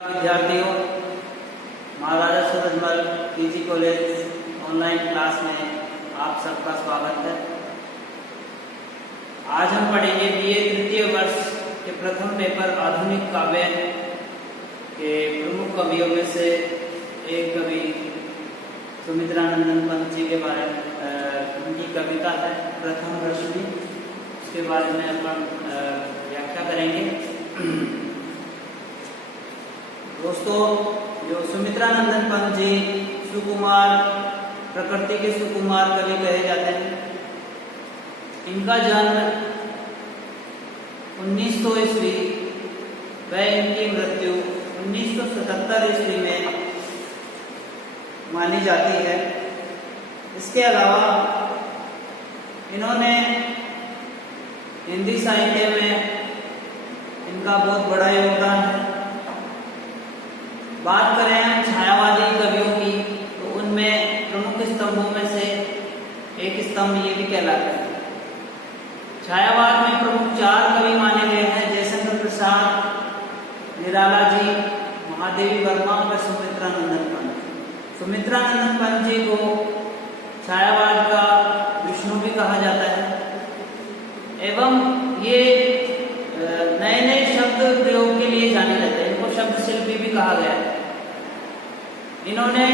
विद्यार्थियों, Maharaja Surajmal PG college online class में आप सबका स्वागत है। आज हम पढ़ेंगे बीए तृतीय वर्ष के प्रथम पेपर आधुनिक काव्य के प्रमुख कवियों में से एक कवि सुमित्रानंदन पंत जी के बारे में उनकी कविता है प्रथम रश्मि। उसके बारे में अपन व्याख्या करेंगे। दोस्तों, जो सुमित्रानंदन पंत जी सुकुमार, प्रकृति के सुकुमार कवि कहे जाते हैं। इनका जन्म 1900 ईस्वी व इनकी मृत्यु 1977 ईस्वी में मानी जाती है। इसके अलावा इन्होंने हिंदी साहित्य में इनका बहुत बड़ा योगदान है। बात करें हम छायावादी कवियों की, तो उनमें प्रमुख स्तंभों में से एक स्तंभ ये भी कहलाता है। छायावाद में प्रमुख 4 कवि माने गए हैं: जयशंकर प्रसाद, निराला जी, महादेवी वर्मा और सुमित्रानंदन पंत। सुमित्रानंदन पंत जी को छायावाद का विष्णु भी कहा जाता है एवं ये नए नए शब्द प्रयोग के लिए जाने जाते हैं। इनको शब्द शिल्पी भी कहा गया है। इन्होंने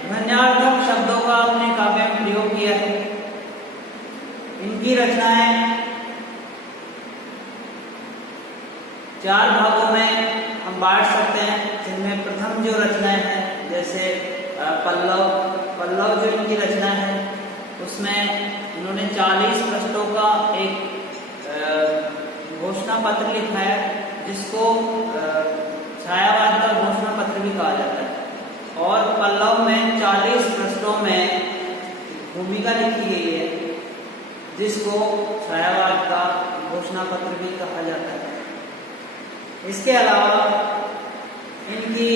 ध्वन्यार्थक शब्दों का अपने काव्य में प्रयोग किया है। इनकी रचनाएं 4 भागों में हम बांट सकते हैं, जिनमें प्रथम जो रचनाएं हैं जैसे पल्लव जो इनकी रचना है, उसमें इन्होंने 40 पृष्ठों का एक घोषणा पत्र लिखा है, जिसको छायावाद का घोषणा पत्र भी कहा जाता है। और पल्लव में 40 पृष्ठों में भूमिका लिखी गई है, जिसको छायावाद का घोषणा पत्र भी कहा जाता है। इसके अलावा इनकी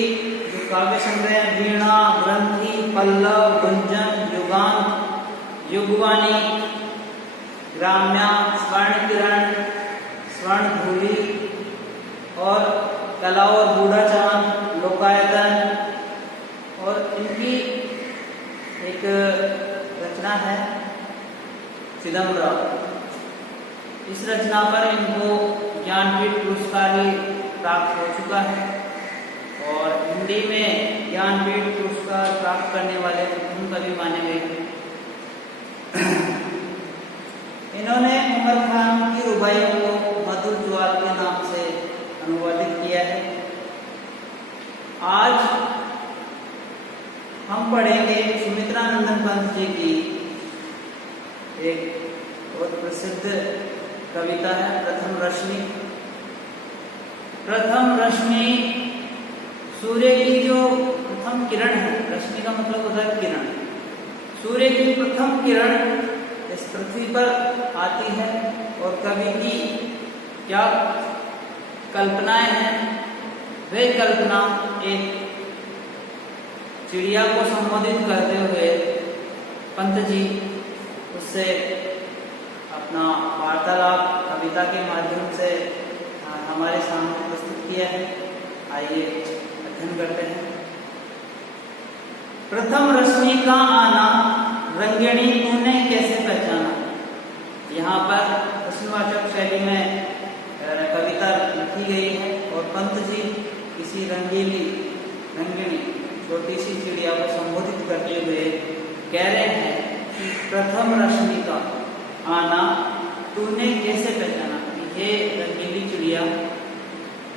जो काव्य संग्रह वीणा, ग्रंथि, पल्लव, गुंजन, युगांत, युगवाणी, ग्राम्या, स्वर्ण किरण, स्वर्ण धूलि और कला और बूढ़ा चांद, लोकायतन, और इनकी एक रचना है चिदम्बरम। इस रचना पर इनको ज्ञानपीठ पुरस्कार भी प्राप्त हो चुका है और हिंदी में ज्ञानपीठ पुरस्कार प्राप्त करने वाले प्रथम कवि माने गए हैं। इन्होंने उमर खान की रुबाइयों को मधुर ज्वाल के नाम से अनुवादित किया है। आज हम पढ़ेंगे सुमित्रानंदन पंत जी की एक बहुत प्रसिद्ध कविता है प्रथम रश्मि। प्रथम रश्मि सूर्य की जो प्रथम किरण है, रश्मि का मतलब होता है किरण। सूर्य की प्रथम किरण इस पृथ्वी पर आती है और कवि की क्या कल्पनाएं हैं, वे कल्पना एक चिड़िया को संबोधित करते हुए पंत जी उससे अपना वार्तालाप कविता के माध्यम से हमारे सामने प्रस्तुत किया है। आइए अध्ययन करते हैं। प्रथम रश्मि का आना, रंगिणी तूने कैसे पहचाना। यहाँ पर प्रश्नवाचक शैली में कविता लिखी गई है और पंत जी किसी रंगीनी छोटी सी चिड़िया को संबोधित करते हुए कह रहे हैं कि प्रथम रश्मि का आना तूने कैसे पहचाना। ये रंगीली चिड़िया,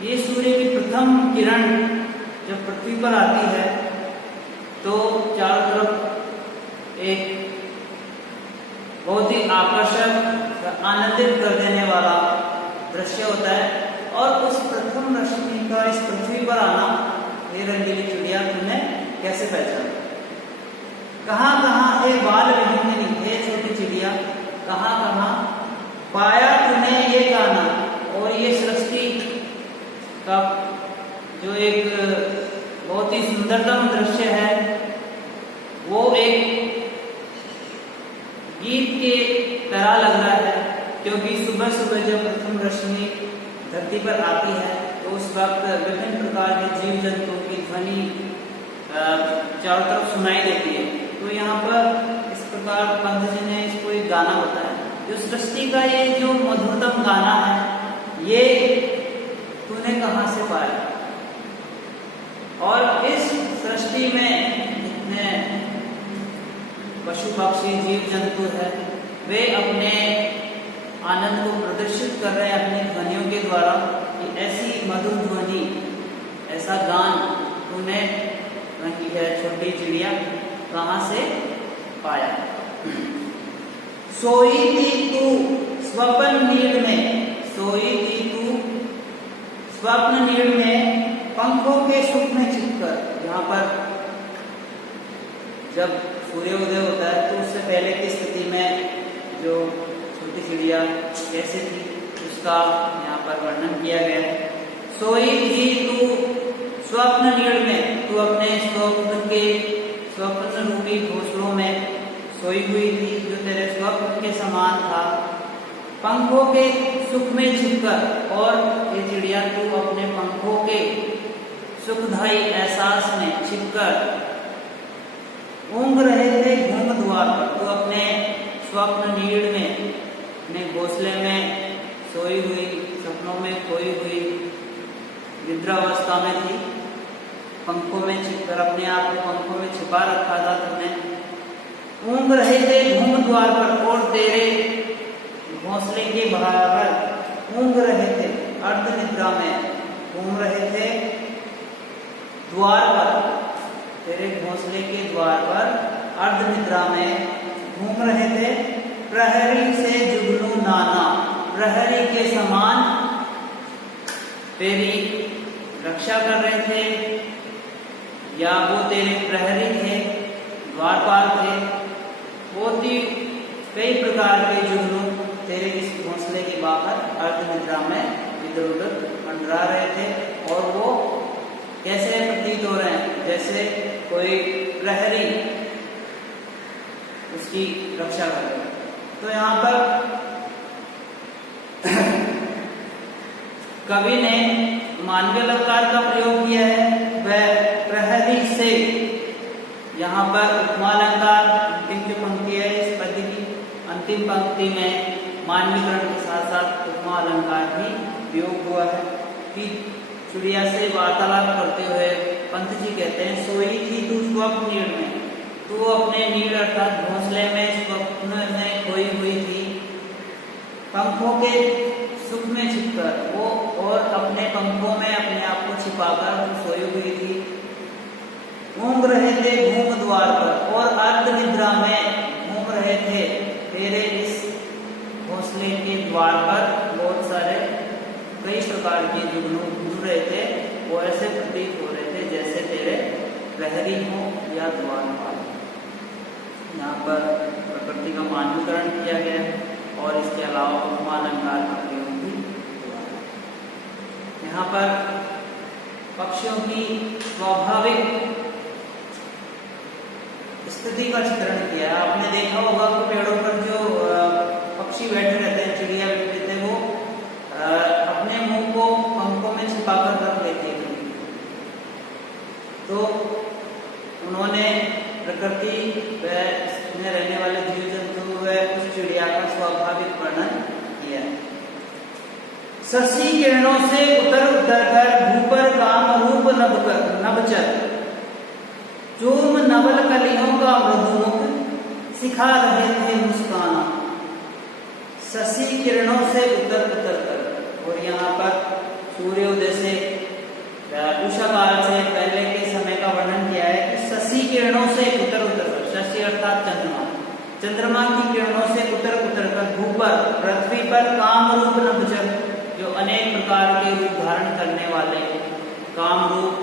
ये सूर्य की प्रथम किरण जब पृथ्वी पर आती है तो चारों तरफ एक बहुत ही आकर्षक, आनंदित कर देने वाला दृश्य होता है। और उस प्रथम रश्मि का इस पृथ्वी पर आना, ये रंगीली चिड़िया तुमने कैसे पहचाना। कहाँ कहाँ है बाल विहंगिनी, हे छोटी चिड़िया, कहाँ कहाँ पाया तूने ये गाना। और ये सृष्टि का जो एक बहुत ही सुंदरतम दृश्य है, वो एक गीत के तरह लग रहा है, क्योंकि सुबह सुबह जब प्रथम रश्मि धरती पर आती है तो उस वक्त विभिन्न प्रकार के जीव जंतुओं की ध्वनि चारों तरफ सुनाई देती है। तो यहाँ पर इस प्रकार पंत जी ने इसको एक गाना बताया। जो सृष्टि का ये जो मधुरतम गाना है, ये तूने कहाँ से पाया। और इस सृष्टि में जितने पशु पक्षी जीव जंतु है, वे अपने आनंद को प्रदर्शित कर रहे हैं अपनी ध्वनियों के द्वारा कि ऐसी मधुर ध्वनि, ऐसा गान तूने की है छोटी चिड़िया कहाँ से पाया। सोई थी तू स्वप्न नीड़ में, सोई थी तू स्वप्न नीड़ में, पंखों के सुख में छिपकर। यहाँ पर जब सूर्योदय होता है तो उससे पहले की स्थिति में जो छोटी चिड़िया कैसे थी उसका यहाँ पर वर्णन किया गया है। सोई थी तू स्वप्न नीड़ में, तू अपने स्वप्न रूपी घोंसलों में सोई हुई थी जो तेरे स्वप्न के समान था। पंखों के सुख में छिपकर, और ये चिड़िया तू अपने पंखों के सुखदायी एहसास में छिपकर ऊँघ रहे थे घूम द्वार पर। तो अपने स्वप्न नीड़ में, अपने घोंसले में सोई हुई, सपनों में खोई हुई निद्रावस्था में थी, पंखों में छिपकर अपने आप को पंखों में छिपा रखा था तुमने। ऊँघ रहे थे घूम द्वार पर, और तेरे घोंसले के बाहर ऊँघ रहे थे अर्ध निद्रा में, घूम रहे थे द्वार पर, तेरे घोंसले के द्वार पर अर्ध निद्रा में घूम रहे थे। प्रहरी से जुगनू नाना, प्रहरी के समान तेरी रक्षा कर रहे थे, या वो तेरे प्रहरी थे, द्वारपाल थे। बहुत ही कई प्रकार के जुगनू तेरे इस घोंसले के बाहर अर्ध निद्रा में इधर उधर मंडरा रहे थे, और वो कैसे प्रतीत हो रहे हैं, जैसे कोई प्रहरी उसकी रक्षा कर रहे हैं। तो यहाँ पर कवि ने मानवीय अलंकार का प्रयोग किया है, वह प्रहरी से। यहाँ पर उपमालंकार अंतिम जो पंक्ति है इस पद्य की, अंतिम पंक्ति में मानवीकरण के साथ साथ उपमा अलंकार भी प्रयोग हुआ है। कि चिड़िया से वार्तालाप करते हुए पंत जी कहते हैं, सोई थी तू स्वप्न नीड़ में, तू अपने नीड़ अर्थात घोंसले में स्वप्न में खोई हुई थी, पंखों के सुख में छिपकर वो, और अपने पंखों में अपने आप को छिपाकर वो सोई हुई थी। घूम रहे थे घूम द्वार पर, और अर्ध निद्रा में घूम रहे थे तेरे इस घोंसले के द्वार पर बहुत सारे कई प्रकार के जुगनू घूम रहे थे। वो ऐसे प्रतीत हो रहे थे जैसे तेरे प्रहरी हो या द्वारपाल। यहाँ पर प्रकृति का मानवीकरण किया गया है, और इसके अलावा उपमा अलंकार का प्रयोग भी हुआ है। यहाँ पर पक्षियों की स्वाभाविक स्थिति का चित्रण किया है। आपने देखा होगा कि पेड़ों पर जो पक्षी बैठे रहते हैं, चिड़िया बैठे रहते हैं, वो अपने मुंह को पंखों में छिपाकर रख लेते हैं। तो उन्होंने प्रकृति में रहने वाले जीव जंतु व उस चिड़िया का स्वाभाविक वर्णन किया है। शशि किरणों से उतर उतर कर भूपर काम रूप नभचर, चूर्म नवल कलियों का मृदुमुख सिखा रहे थे मुस्काना। शशि किरणों से उतर उतर कर, और यहाँ पर सूर्योदय से उषा काल से पहले के समय का वर्णन किया है कि शशि किरणों से उतर उतर कर, शशि अर्थात चंद्रमा, चंद्रमा की किरणों से उतर उतर कर भूपर पृथ्वी पर काम रूप नभचर, जो अनेक प्रकार के रूप धारण करने वाले काम रूप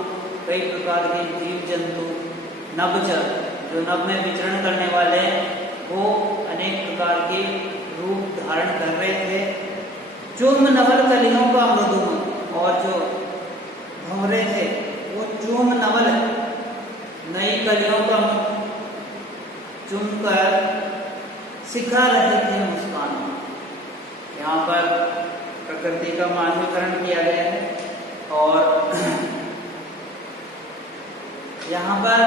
कई प्रकार के जीव जंतु, नभचर जो नभ में विचरण करने वाले हैं, वो अनेक प्रकार के रूप धारण कर रहे थे। चूर्म नवल कलियों का मृदुमन, और जो भंवरे थे वो चूर्म नवल नई कलियों का चुम कर सिखा रहे थे मुस्कान। यहाँ पर प्रकृति का मानवीकरण किया गया है। और यहाँ पर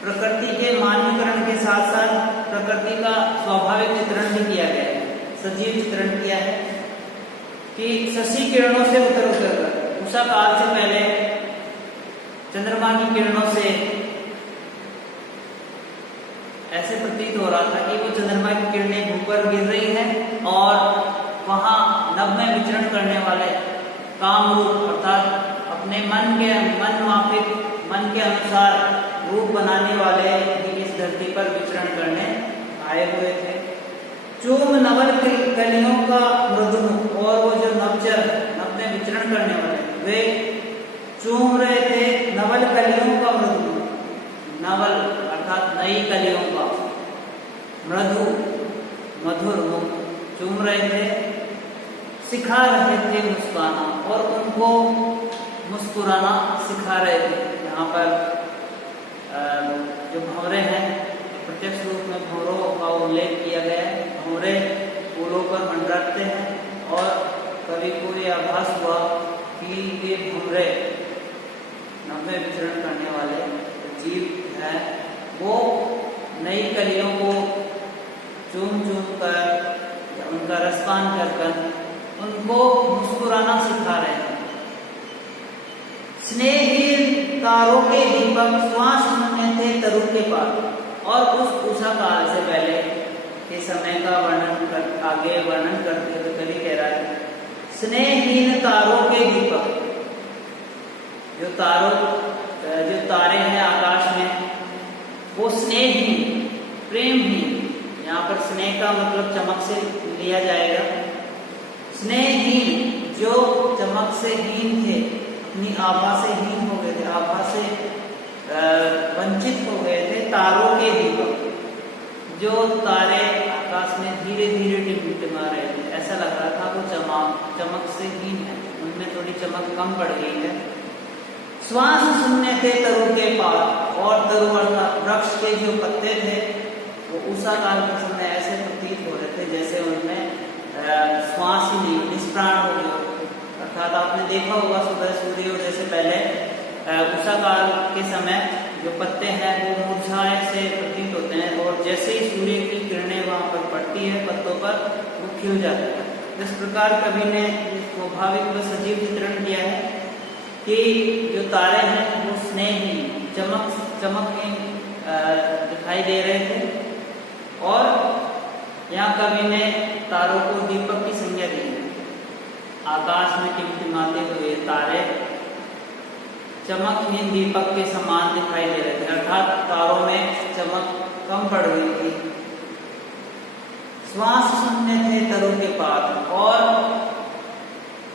प्रकृति के मानवीकरण के साथ साथ प्रकृति का स्वाभाविक चित्रण भी किया गया है, सजीव चित्रण किया है कि शशि किरणों से उतर कर उषा काल से पहले चंद्रमा की किरणों से ऐसे प्रतीत हो रहा था कि वो चंद्रमा की किरणें ऊपर गिर रही हैं और वहां नभ में विचरण करने वाले कामरूप अर्थात अपने मन के अनुसार रूप बनाने वाले भी इस धरती पर विचरण करने आए हुए थे। चूम नवल कलियों का मृदु, और वो जो नवचर नभ में विचरण करने वाले वे चूम रहे थे नवल कलियों का मृदु, नवल अर्थात नई कलियों का, मृदु मधुर मुख चूम रहे थे, सिखा रहे थे मुस्कुराना और उनको मुस्कुराना सिखा रहे थे। यहाँ पर जो भंवरे हैं प्रत्यक्ष रूप में भंवरों का उल्लेख किया गया है। भंवरे फूलों पर मंडराते हैं और कवि को यह आभास हुआ कि ये भंवरे नभ में विचरण करने वाले जीव हैं, वो नई कलियों को चूम कर उनका रसपान कर उनको मुस्कुराना सिखा रहे हैं। स्नेहहीन तारों के दीपक श्वास सुनने थे तरु के पार, और उस उषा काल से पहले के समय का आगे वर्णन करते हुए कवि कह रहा है, स्नेहहीन तारों के दीपक, जो तारे हैं आकाश में वो स्नेहहीन प्रेमहीन, यहाँ पर स्नेह का मतलब चमक से लिया जाएगा। स्नेहहीन जो चमक से हीन थे, अपनी आभा से हीन हो गए थे, आभा से वंचित हो गए थे, तारों के दीपक, जो तारे आकाश में धीरे धीरे टिमटिमा रहे थे, ऐसा लग रहा था वो चमक से हीन है, उनमें थोड़ी चमक कम पड़ गई है। श्वास सुनने थे तरु के पार, और तरु अर्थात वृक्ष के जो पत्ते थे वो उषा काल के समय ऐसे प्रतीत हो रहे थे जैसे उनमें श्वास ही नहीं, निष्प्राण हो गए। अर्थात आपने देखा होगा सुबह सूर्योदय से पहले उषा काल के समय जो पत्ते हैं वो मुरझाए से प्रतीत होते हैं, और जैसे ही सूर्य की किरणें वहां पर पड़ती है पत्तों पर वो खिल जाते हैं। इस प्रकार कवि ने स्वाभाविक व सजीव चित्रण किया है कि जो तारे हैं वो स्नेहहीन चमकहीन दिखाई दे रहे थे, और यहाँ कवि ने तारों को दीपक की संज्ञा दी है। आकाश में टिमटिमाते हुए तारे चमकहीन दीपक के समान दिखाई दे रहे थे, अर्थात तारों में चमक कम पड़ गई थी। श्वास सुनने थे तरु के पार, और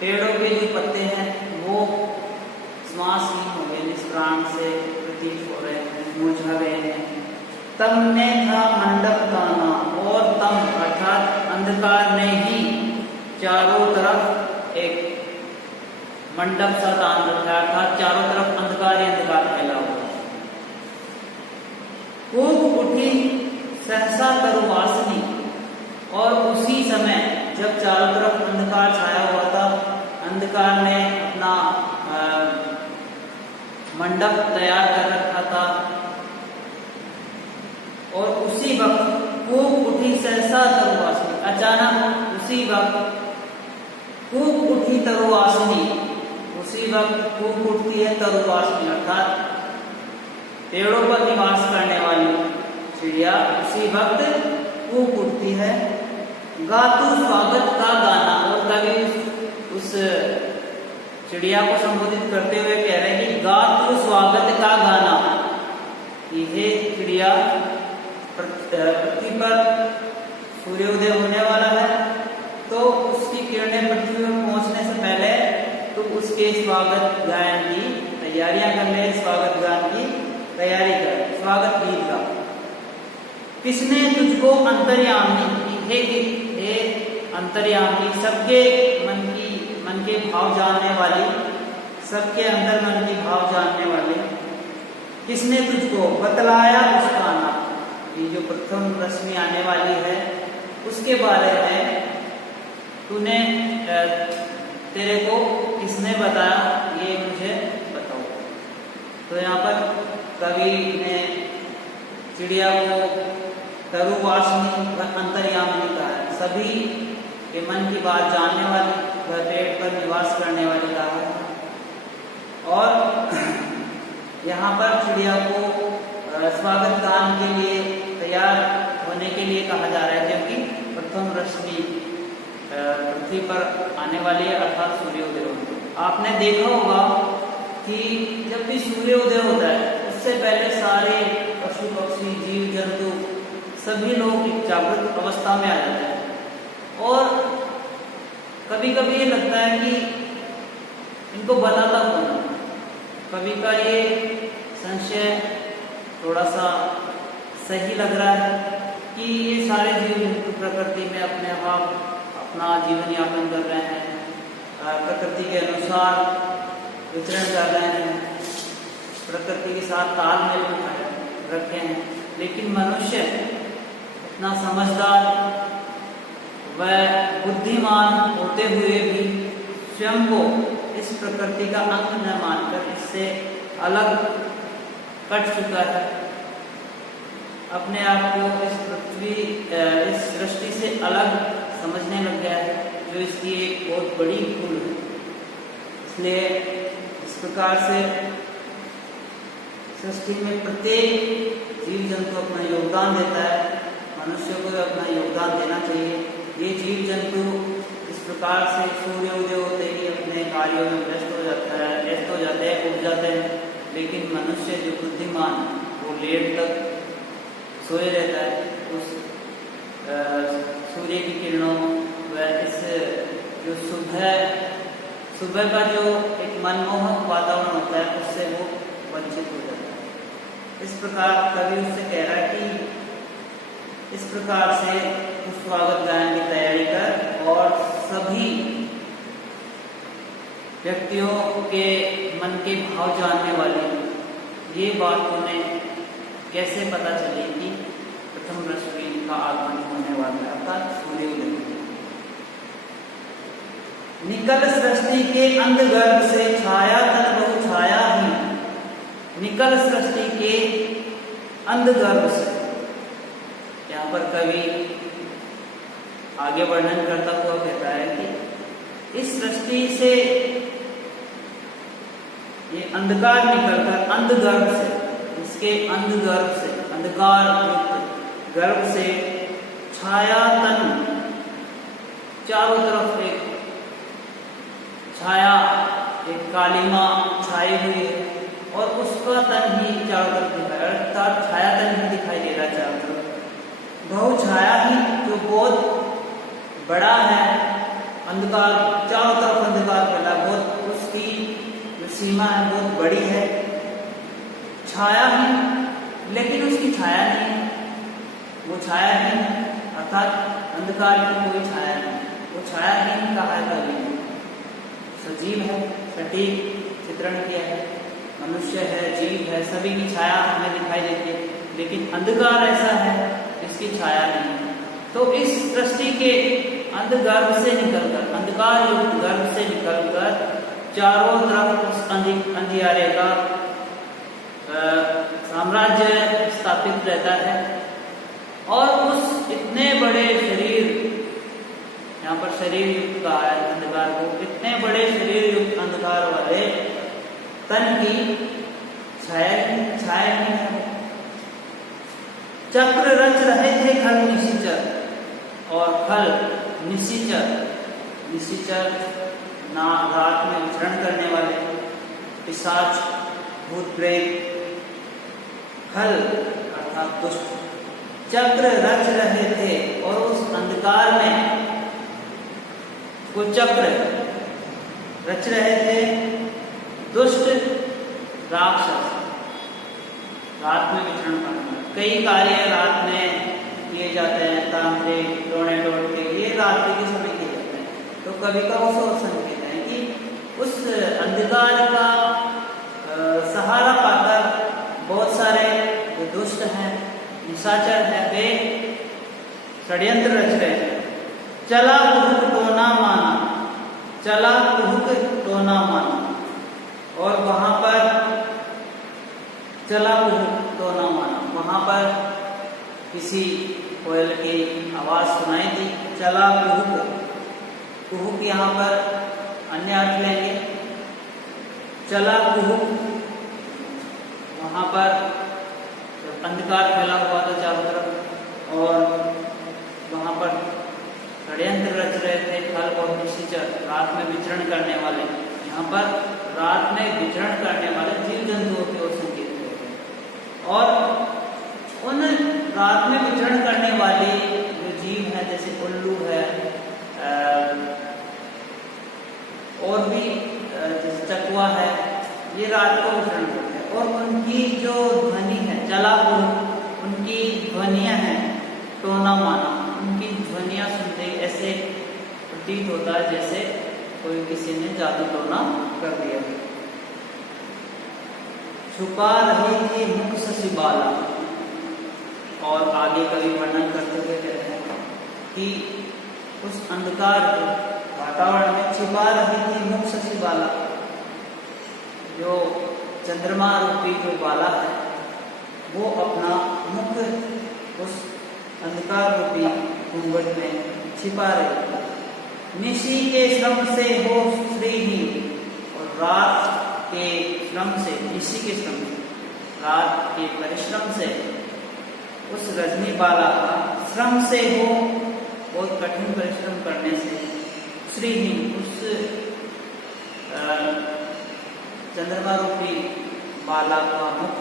पेड़ों के जो पत्ते हैं वो श्वासहीन हो गए, निष्प्राण से प्रतीत हो रहे हैं, मुरझा गए हैं। तम ने था मंडप ताना, और तम अर्थात अंधकार ने ही चारों तरफ एक मंडप सा तान रखा, अर्थात चारों तरफ अंधकार ही अंधकार फैला हुआ। कूक उठी सहसा तरुवासनी, और उसी समय जब चारों तरफ अंधकार छाया हुआ था, अंधकार ने अपना मंडप तैयार कर रखा था, और उसी वक्त कूक उठी सहसा तरुवासनी, अचानक उसी वक्त कूक उठी तरुवासनी, उसी वक्त कूक उठती है तरुवासनी, अर्थात पेड़ों पर निवास करने वाली चिड़िया उसी वक्त कूक उठती है। गातु स्वागत का गाना, और कवि उस चिड़िया को संबोधित करते हुए कह रहे हैं कि गातु स्वागत का गाना, यह चिड़िया पृथ्वी पर सूर्योदय होने वाला है, तो उसकी किरणें पृथ्वी में पहुंचने से पहले तो उसके स्वागत गायन की तैयारियां कर ले, स्वागत गान की तैयारी कर, स्वागत गीत का। किसने तुझको अंतर्यामी, हे अंतर्यामी, सबके मन के भाव जानने वाली, सबके अंदर मन की भाव जानने वाले, किसने तुझको बतलाया उसका नाम, ये जो प्रथम रश्मि आने वाली है उसके बारे में तूने तेरे को किसने बताया, ये मुझे बताओ। तो यहाँ पर कवि ने चिड़िया को तरुवासिनी व अंतर्यामिनी कहा है, सभी के मन की बात जानने वाली, वह पेड़ पर निवास करने वाली कहा है। और यहाँ पर चिड़िया को स्वागत गान के लिए तैयार होने के लिए कहा जा रहा है, जबकि प्रथम रश्मि पृथ्वी पर आने वाली है, अर्थात सूर्योदय होता है। आपने देखा होगा कि जब भी सूर्योदय होता है उससे पहले सारे पशु पक्षी जीव जंतु सभी लोग एक जागृत अवस्था में आ जाते हैं। और कभी कभी ये लगता है कि इनको बताता कौन है। कवि का ये संशय थोड़ा सा सही लग रहा है कि ये सारे जीव जंतु प्रकृति में अपने आप अपना जीवन यापन कर रहे हैं, प्रकृति के अनुसार विचरण कर रहे हैं, प्रकृति के साथ तालमेल में रखे हैं। लेकिन मनुष्य इतना समझदार व बुद्धिमान होते हुए भी स्वयं को इस प्रकृति का अंग न मानकर इससे अलग कट चुका है, अपने आप को इस पृथ्वी इस सृष्टि से अलग समझने लग गया है, जो इसकी एक बहुत बड़ी भूल है। इसलिए इस प्रकार से सृष्टि में प्रत्येक जीव जंतु अपना योगदान देता है, मनुष्य को अपना योगदान देना चाहिए। ये जीव जंतु इस प्रकार से सूर्योदय होते ही अपने कार्यों में व्यस्त हो जाते हैं, उठ जाते हैं। लेकिन मनुष्य जो बुद्धिमान वो लेट तक सोए रहता है, उस सूर्य की किरणों व इस जो सुबह का जो एक मनमोहक वातावरण होता है उससे वो वंचित हो जाता है। इस प्रकार कवि उससे कह रहा है कि इस प्रकार से स्वागत गायन की तैयारी कर और सभी व्यक्तियों के मन के भाव जानने वाली ये बात उन्हें कैसे पता चलेगी, प्रथम रश्मि का आगमन होने वाला है, अर्थात सूर्योदय। निकल सृष्टि के अंधगर्भ से छाया तन बहु छाया ही, निकल सृष्टि के अंधगर्भ से। यहाँ पर कवि आगे वर्णन करता हुआ कहता है कि इस सृष्टि से ये अंधकार निकलकर अंधगर्भ से, इसके अंधगर्भ से, अंधकार गर्भ से छाया तन, चारों तरफ एक छाया, एक कालिमा छाई हुई है और उसका तन ही चारों तरफ दिखाई, अर्थात छाया तन ही दिखाई दे रहा है चारों तरफ। बहु छाया ही जो बहुत बड़ा है, अंधकार चारों तरफ अंधकार फैला, बहुत उसकी जो सीमा है बहुत बड़ी है। छाया ही लेकिन उसकी छाया नहीं, वो छाया नहीं अर्थात अंधकार की कोई छाया नहीं, वो छाया नहीं कहा है कवि ने। सजीव है, सटीक चित्रण किया है, मनुष्य है, जीव है, सभी की छाया हमें दिखाई देती है, लेकिन अंधकार ऐसा है इसकी छाया नहीं। तो इस सृष्टि के अंधगर्भ से निकलकर, अंधकार युक्त गर्भ से निकलकर चारों तरफ उस अंधियारे का साम्राज्य स्थापित रहता है और उस इतने बड़े शरीर, यहाँ पर शरीर युक्त कहा है अंधकार को, इतने बड़े शरीर युक्त अंधकार वाले तन की छाया नहीं है। चक्र रच रहे थे खल निशिचर, और खल निशिचर ना रात में विचरण करने वाले पिशाच, भूत प्रेत, खल अर्थात दुष्ट, चक्र रच रहे थे और उस अंधकार में वो चक्र रच रहे थे दुष्ट राक्षस, रात में विचरण करना। कई कार्य रात में किए जाते हैं, तांत्रिक टोने टोटके ये रात्रि के समय किए जाते हैं। तो कवि का उस संकेत है कि उस अंधकार का सहारा पाकर बहुत सारे जो दुष्ट हैं, निशाचर हैं, वे षड्यंत्र रच रहे हैं। चला कुहक तो ना माना, चला कुहक चला कुहुक तो न माना, वहां पर किसी कोयल की आवाज सुनाई दी। चला कुहुक, कुहुक यहाँ पर अन्य अर्थ लेंगे। चला कुहुक, वहां पर अंधकार फैला हुआ था चारों तरफ और वहां पर षड्यंत्र रच रहे थे खल और निशाचर, रात में विचरण करने वाले। यहाँ पर रात में विचरण करने वाले जीव जंतुओं की ओर संकेत है और उन रात में विचरण करने वाले जो जीव हैं जैसे उल्लू है और भी जैसे चकवा है, ये रात को विचरण करते हैं और उनकी जो ध्वनि है चला उनकी ध्वनियां हैं टोना माना, उनकी ध्वनियां सुनते ऐसे प्रतीत होता है जैसे कोई किसी ने जादू टोना कर दिया। छुपा रही थी मुख शशि बाला, और आगे कवि वर्णन करते हुए कहते हैं कि उस अंधकार वातावरण में छिपा रही थी मुख शशि बाला, जो चंद्रमा रूपी जो बाला है वो अपना मुख उस अंधकार रूपी घूंघट में छिपा रही। निशी के श्रम से हो श्रीहीन, और रात के श्रम से, निशी के श्रम से, रात के परिश्रम से उस रजनी बाला का श्रम से हो, बहुत कठिन परिश्रम करने से, श्रीहीन उस चंद्रमा रूपी बाला का मुख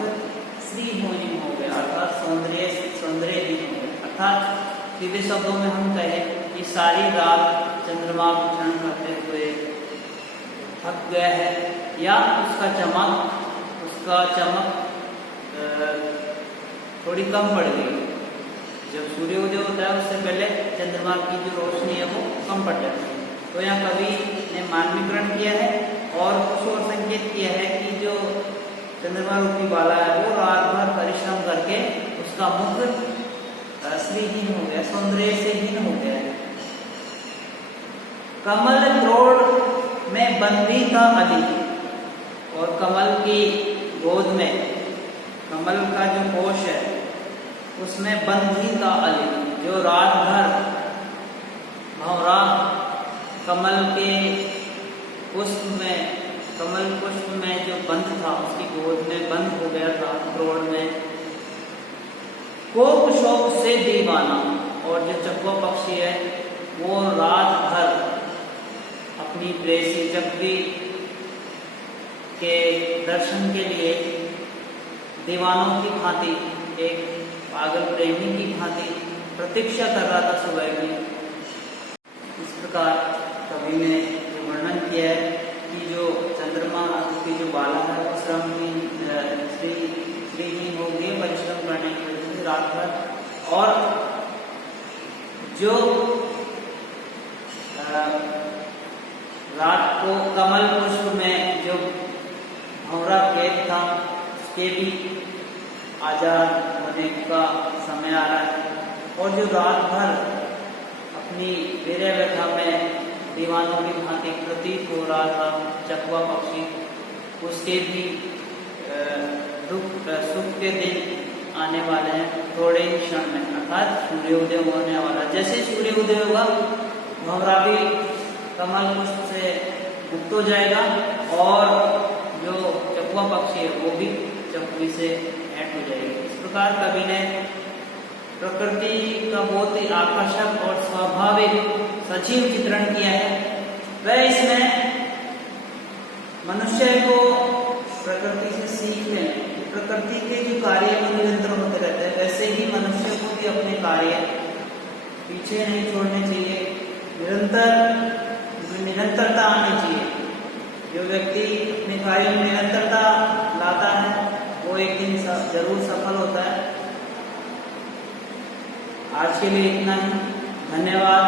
श्रीहीन हो गया, अर्थात सौंदर्यहीन हो गया। अर्थात सीधे शब्दों में हम कहें कि सारी रात चंद्रमा विचरण करते हुए थक गया है या उसका चमक थोड़ी कम पड़ गई। जब सूर्योदय होता है उससे पहले चंद्रमा की जो रोशनी है वो कम पड़ जाती है। तो यहाँ कवि ने मानवीकरण किया है और कुछ और संकेत किया है कि जो चंद्रमा रूपी बाला है वो रात भर परिश्रम करके उसका मुख श्रीहीन हो गया, सौंदर्य से हीन हो गया है। कमल क्रोड़ में बंदी का अली, और कमल की गोद में, कमल का जो कोश है उसमें बंदी का अली, जो रात भर भंवरा कमल के पुष्प में, कमल पुष्प में जो बंद था उसकी गोद में बंद हो गया था क्रोड़ में, कोप शोक से दीवाना। और जो चकवा पक्षी है वो रात भर अपनी प्रेसी चकवी के दर्शन के लिए दीवानों की भांति, एक पागल प्रेमी की भांति प्रतीक्षा कर रहा था सुबह की। इस प्रकार कवि ने जो वर्णन किया है कि जो चंद्रमा की जो बाला है वो श्रीहीन हो गई परिश्रम करने की वजह से रात भर, और जो रात को कमल पुष्प में जो भंवरा कैद था उसके भी आजाद होने का समय आ रहा है, और जो रात भर अपनी वीर्य व्यथा में दीवानों की भांति प्रतीत हो रहा था चकवा पक्षी, उसके भी सुख के दिन आने वाले हैं थोड़े ही क्षण में, अर्थात सूर्योदय होने वाला। जैसे सूर्योदय होगा भंवरा भी कमल पुष्प से मुक्त हो जाएगा और जो चकवा पक्षी है वो भी चकवी से ऐंठ हो जाएगी। इस प्रकार कवि ने प्रकृति का बहुत ही आकर्षक और स्वाभाविक सजीव चित्रण किया है। वह इसमें मनुष्य को प्रकृति से सीख लें, प्रकृति के जो कार्य निरंतर होते रहते हैं वैसे ही मनुष्य को भी अपने कार्य पीछे नहीं छोड़ने चाहिए, निरंतरता आनी चाहिए। जो व्यक्ति अपने कार्य में निरंतरता लाता है वो एक दिन जरूर सफल होता है। आज के लिए इतना ही, धन्यवाद।